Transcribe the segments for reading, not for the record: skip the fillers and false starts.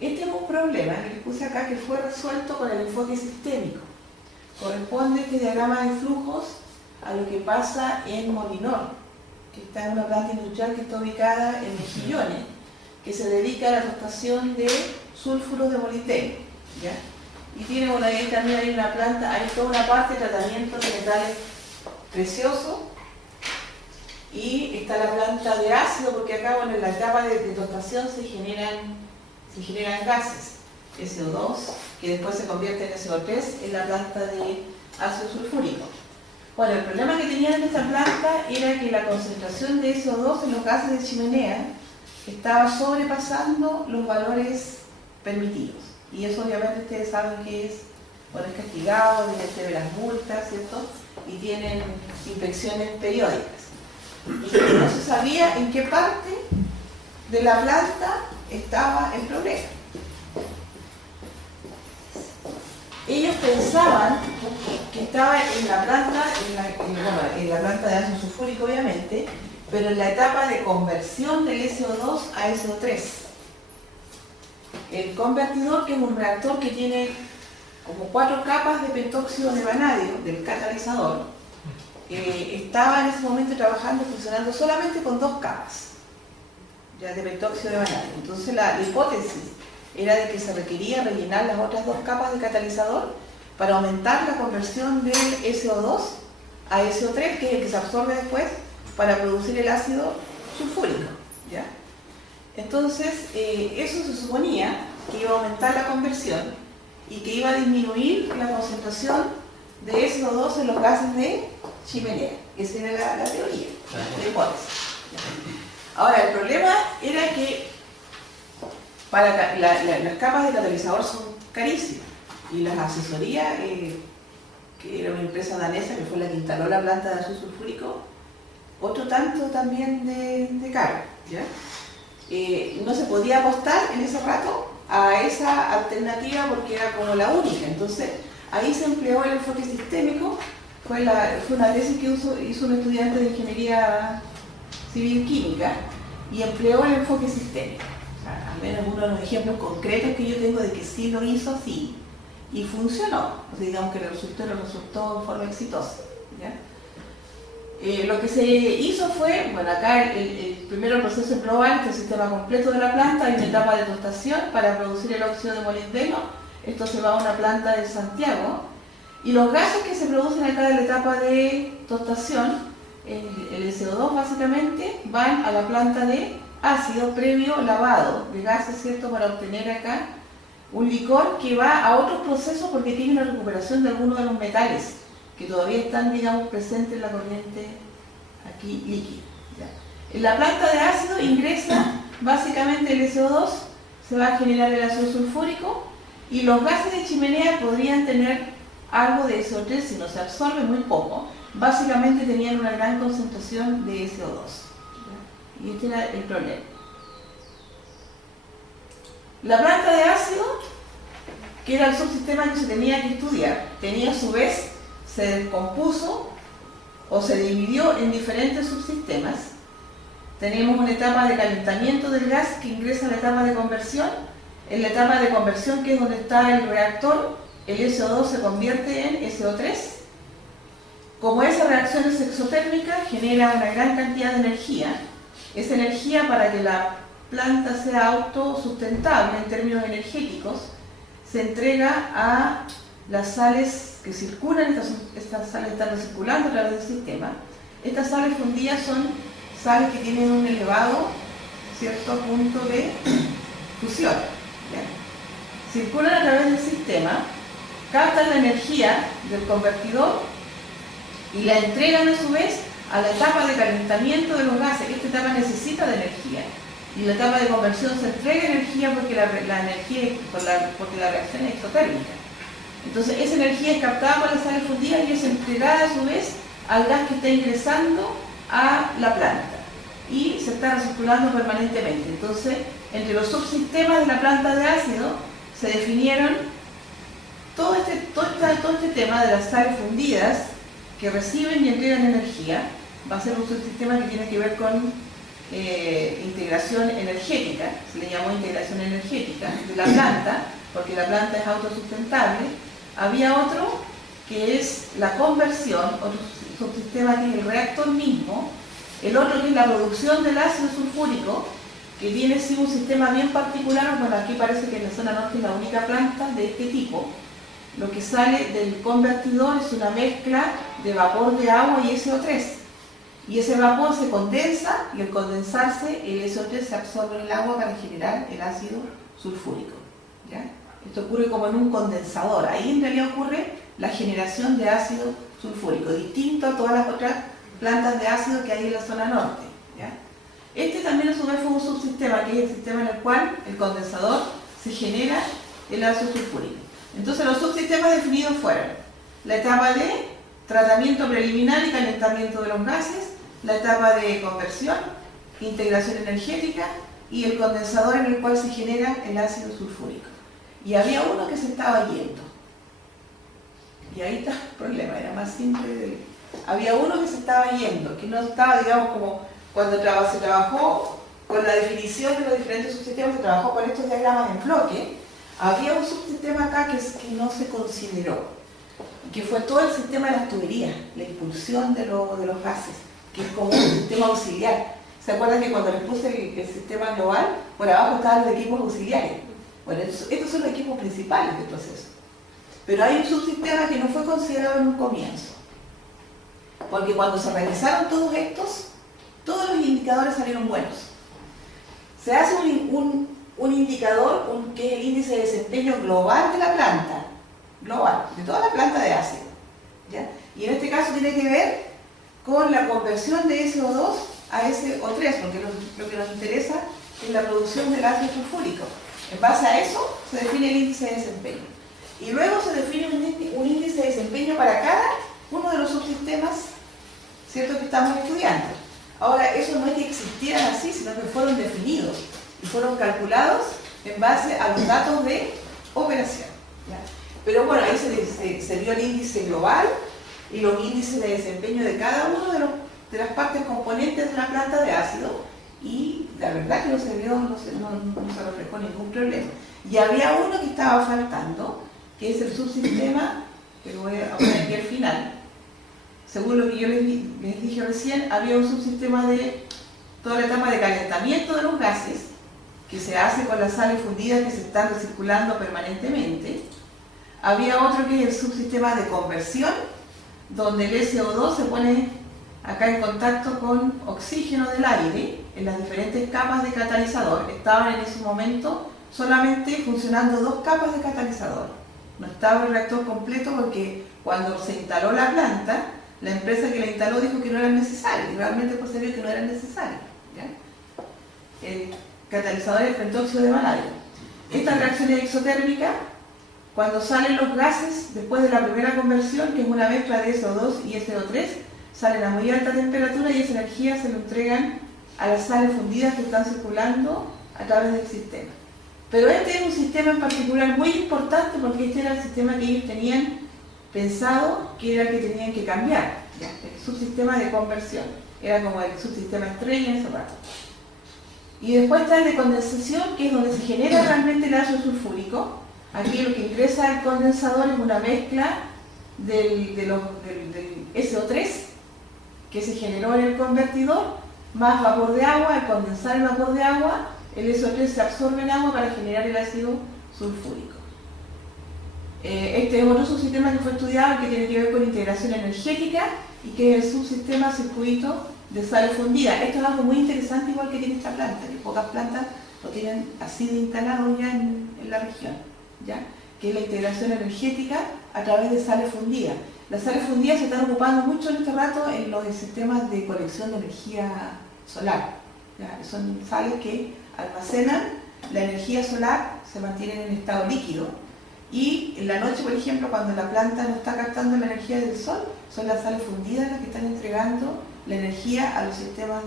Este es un problema que les puse acá que fue resuelto con el enfoque sistémico. Corresponde este diagrama de flujos a lo que pasa en Molinor, que está en una planta industrial que está ubicada en Mejillones, que se dedica a la tostación de sulfuros de molibdeno, ¿ya? Y tiene por ahí también hay una planta, hay toda una parte de tratamiento de metales preciosos, y está la planta de ácido, porque acá, bueno, en la etapa de tostación se generan gases, SO2, que después se convierte en SO3 en la planta de ácido sulfúrico. Bueno, el problema que tenían en esta planta era que la concentración de SO2 en los gases de chimenea estaba sobrepasando los valores permitidos. Y eso obviamente ustedes saben que es castigado, tienen severas multas, ¿cierto? Y tienen inspecciones periódicas. Y no se sabía en qué parte de la planta estaba el problema. Ellos pensaban que estaba en la planta, en la planta de ácido sulfúrico obviamente, pero en la etapa de conversión del SO2 a SO3. El convertidor, que es un reactor que tiene como 4 capas de pentóxido de vanadio del catalizador, estaba en ese momento trabajando, funcionando solamente con 2 capas ya de pentóxido de vanadio. Entonces la hipótesis era de que se requería rellenar las otras 2 capas de catalizador para aumentar la conversión del SO2 a SO3, que es el que se absorbe después para producir el ácido sulfúrico, ¿ya? Entonces, eso se suponía que iba a aumentar la conversión y que iba a disminuir la concentración de SO2 en los gases de chimenea. Esa era la teoría, la hipótesis. Ahora, el problema era que las capas de catalizador son carísimas y las asesorías, que era una empresa danesa que fue la que instaló la planta de ácido sulfúrico, otro tanto también de caro, ¿ya? No se podía apostar en ese rato a esa alternativa porque era como la única. Entonces ahí se empleó el enfoque sistémico. Fue una tesis que hizo un estudiante de ingeniería civil química y empleó el enfoque sistémico. O sea, al menos uno de los ejemplos concretos que yo tengo de que sí lo hizo así y funcionó. O sea, digamos que le resultó de forma exitosa, ¿ya? Lo que se hizo fue, bueno, acá primero el proceso es probar el sistema completo de la planta. Hay una etapa de tostación para producir el óxido de molibdeno. Esto se va a una planta de Santiago. Y los gases que se producen acá en la etapa de tostación, el SO2 básicamente, van a la planta de ácido previo lavado de gases, ¿cierto? Para obtener acá un licor que va a otros procesos porque tiene una recuperación de algunos de los metales que todavía están, digamos, presentes en la corriente aquí líquida, ¿ya? En la planta de ácido ingresa básicamente el SO2, se va a generar el ácido sulfúrico y los gases de chimenea podrían tener algo de SO3 si no se absorbe, muy poco. Básicamente tenían una gran concentración de SO2, ¿ya? Y este era el problema. La planta de ácido, que era el subsistema que se tenía que estudiar, tenía a su vez, se descompuso o se dividió en diferentes subsistemas. Tenemos una etapa de calentamiento del gas que ingresa a la etapa de conversión. En la etapa de conversión, que es donde está el reactor, el SO2 se convierte en SO3. Como esa reacción es exotérmica, genera una gran cantidad de energía. Esa energía, para que la planta sea autosustentable en términos energéticos, se entrega a las sales que circulan. Estas sales están circulando a través del sistema. Estas sales fundidas son sales que tienen un elevado, ¿cierto?, punto de fusión, ¿ya? Circulan a través del sistema, captan la energía del convertidor y la entregan a su vez a la etapa de calentamiento de los gases. Esta etapa necesita de energía y la etapa de conversión se entrega energía porque porque la reacción es exotérmica. Entonces esa energía es captada por las sales fundidas y es entregada a su vez al gas que está ingresando a la planta y se está recirculando permanentemente. Entonces, entre los subsistemas de la planta de ácido se definieron todo este tema de las sales fundidas que reciben y entregan energía. Va a ser un subsistema que tiene que ver con integración energética, se le llamó integración energética de la planta, porque la planta es autosustentable. Había otro que es la conversión, otro subsistema que es el reactor mismo, el otro que es la producción del ácido sulfúrico, que tiene sí un sistema bien particular. Bueno, aquí parece que en la zona norte es la única planta de este tipo. Lo que sale del convertidor es una mezcla de vapor de agua y SO3. Y ese vapor se condensa y al condensarse el SO3 se absorbe en el agua para generar el ácido sulfúrico. ¿Ya? Esto ocurre como en un condensador. Ahí en realidad ocurre la generación de ácido sulfúrico, distinto a todas las otras plantas de ácido que hay en la zona norte. ¿Ya? Este también a su vez fue un subsistema, que es el sistema en el cual el condensador se genera el ácido sulfúrico. Entonces los subsistemas definidos fueron la etapa de tratamiento preliminar y calentamiento de los gases, la etapa de conversión, integración energética y el condensador en el cual se genera el ácido sulfúrico. Y había uno que se estaba yendo. Y ahí está el problema, era más simple. Había uno que se estaba yendo, que no estaba, digamos, como cuando se trabajó con la definición de los diferentes subsistemas, se trabajó con estos diagramas en bloque. Había un subsistema acá que no se consideró, que fue todo el sistema de las tuberías, la impulsión de los gases, que es como un sistema auxiliar. ¿Se acuerdan que cuando les puse el sistema global, por abajo estaban los equipos auxiliares? Bueno, estos son los equipos principales del proceso. Pero hay un subsistema que no fue considerado en un comienzo, porque cuando se revisaron todos estos, todos los indicadores salieron buenos. Se hace un indicador que es el índice de desempeño global de la planta, global, de toda la planta de ácido, ¿ya? Y en este caso tiene que ver con la conversión de SO2 a SO3, porque lo que nos interesa es la producción del ácido sulfúrico. En base a eso se define el índice de desempeño. Y luego se define un índice de desempeño para cada uno de los subsistemas, ¿cierto?, que estamos estudiando. Ahora, eso no es que existieran así, sino que fueron definidos y fueron calculados en base a los datos de operación, ¿ya? Pero bueno, ahí se dio el índice global y los índices de desempeño de cada uno de las partes componentes de la planta de ácido, y la verdad que no se reflejó ningún problema. Y había uno que estaba faltando, que es el subsistema, que lo voy a poner aquí al final. Según lo que yo les dije recién, había un subsistema de toda la etapa de calentamiento de los gases, que se hace con las sales fundidas que se están recirculando permanentemente. Había otro que es el subsistema de conversión, donde el SO2 se pone acá en contacto con oxígeno del aire en las diferentes capas de catalizador. Estaban en ese momento solamente funcionando 2 capas de catalizador. No estaba el reactor completo porque cuando se instaló la planta, la empresa que la instaló dijo que no eran necesarios, y realmente pues se vio que no eran necesarios, ¿ya? El catalizador es el pentóxido de vanadio. Esta reacción es exotérmica. Cuando salen los gases, después de la primera conversión, que es una mezcla de SO2 y SO3, salen a muy alta temperatura y esa energía se lo entregan a las sales fundidas que están circulando a través del sistema. Pero este es un sistema en particular muy importante, porque este era el sistema que ellos tenían pensado que era el que tenían que cambiar, ¿ya? El subsistema de conversión. Era como el subsistema estrella en ese rato. Y después está el de condensación, que es donde se genera realmente el ácido sulfúrico. Aquí lo que ingresa al condensador es una mezcla del SO3 que se generó en el convertidor, más vapor de agua. Al condensar el vapor de agua, el SO3 se absorbe en agua para generar el ácido sulfúrico. Este es otro subsistema que fue estudiado, que tiene que ver con integración energética y que es el subsistema circuito de sales fundidas. Esto es algo muy interesante, igual que tiene esta planta, que pocas plantas lo tienen así de instalado ya en la región, ¿ya? Que es la integración energética a través de sales fundidas. Las sales fundidas se están ocupando mucho en este rato en los sistemas de colección de energía solar, ¿ya? Son sales que almacenan la energía solar, se mantienen en estado líquido, y en la noche, por ejemplo, cuando la planta no está captando la energía del sol, son las sales fundidas las que están entregando la energía a los sistemas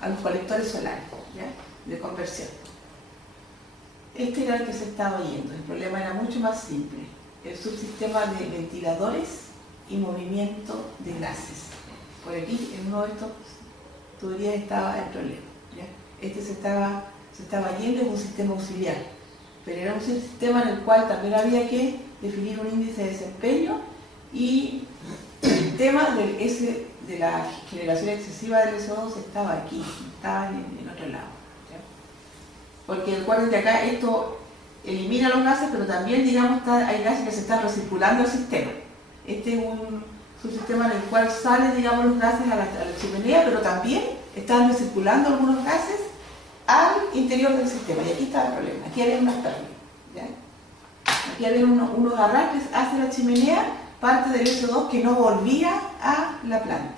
a los colectores solares, ¿ya? De conversión. Este era el que se estaba yendo. El problema era mucho más simple: el subsistema de ventiladores y movimiento de gases. Por aquí, en uno de estos tuberías estaba el problema, ¿ya? Este se estaba yendo en un sistema auxiliar, pero era un sistema en el cual también había que definir un índice de desempeño, y el tema de la generación excesiva del SO2 estaba aquí, estaba en otro lado. ¿Ya? Porque recuerden que acá esto elimina los gases, pero también, digamos, hay gases que se están recirculando al sistema. Este es un sistema en el cual salen, digamos, los gases a la chimenea, pero también están recirculando algunos gases al interior del sistema. Y aquí está el problema, aquí había unas pérdidas. ¿Ya? Aquí había unos arrastres hacia la chimenea, parte del SO2 que no volvía a la planta.